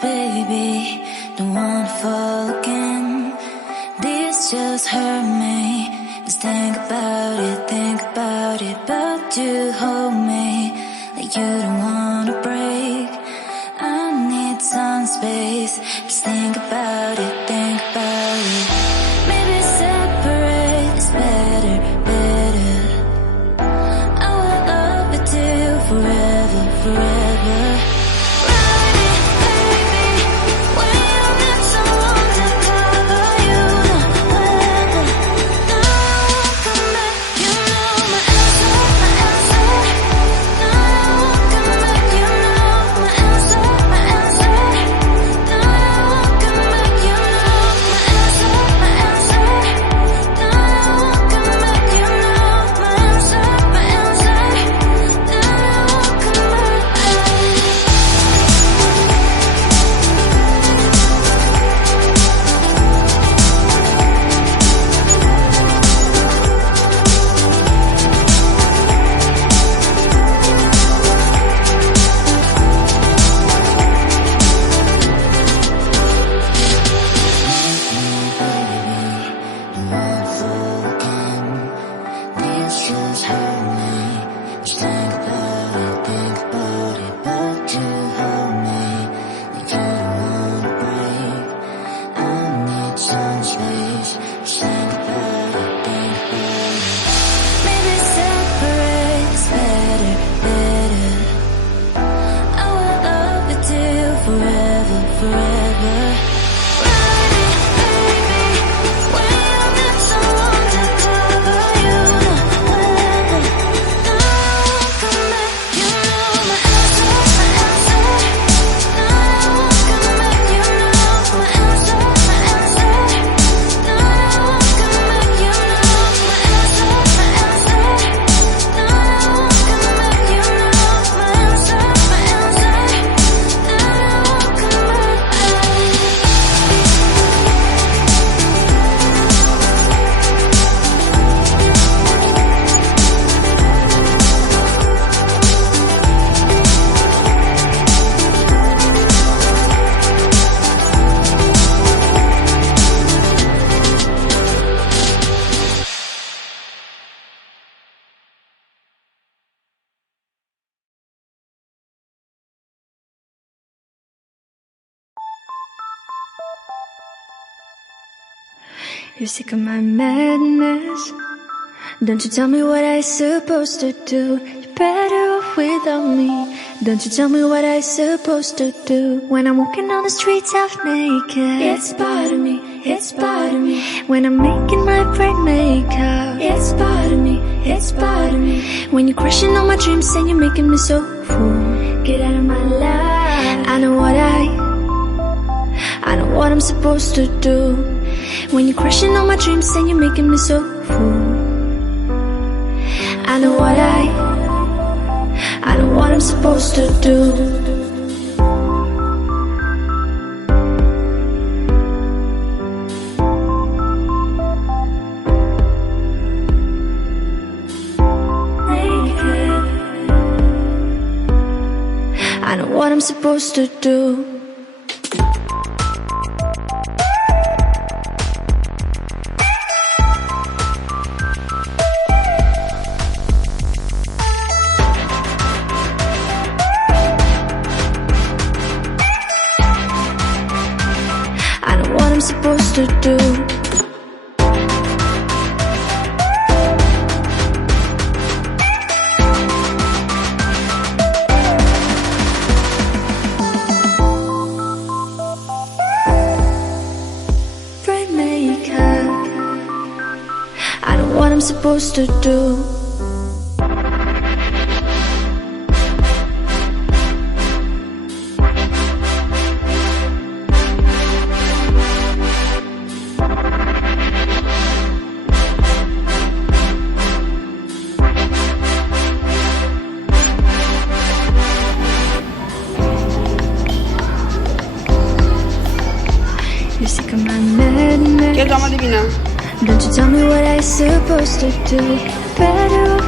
baby, don't wanna fall again. This just hurt me. Just think about it, but you hold me like you don't wanna break. I need some space. Just think about it, maybe separate is better. I will love you till forever. You're sick of my madness. Don't you tell me what I'm supposed to do. You're better off without me. Don't you tell me what I'm supposed to do. When I'm walking on the streets half naked, it's part of me, it's part of me. When I'm making my brain make out, it's part of me, it's part of me. When you're crushing on my dreams and you're making me so full, get out of my life. I know what I'm supposed to do. When you're crushing on my dreams and you're making me so full, I know what I'm supposed to do. Naked. I know what I'm supposed to do. I'm supposed to do. Brain makeup. I know what I'm supposed to do. You're sick of my madness. Don't you tell me what I'm supposed to do. Better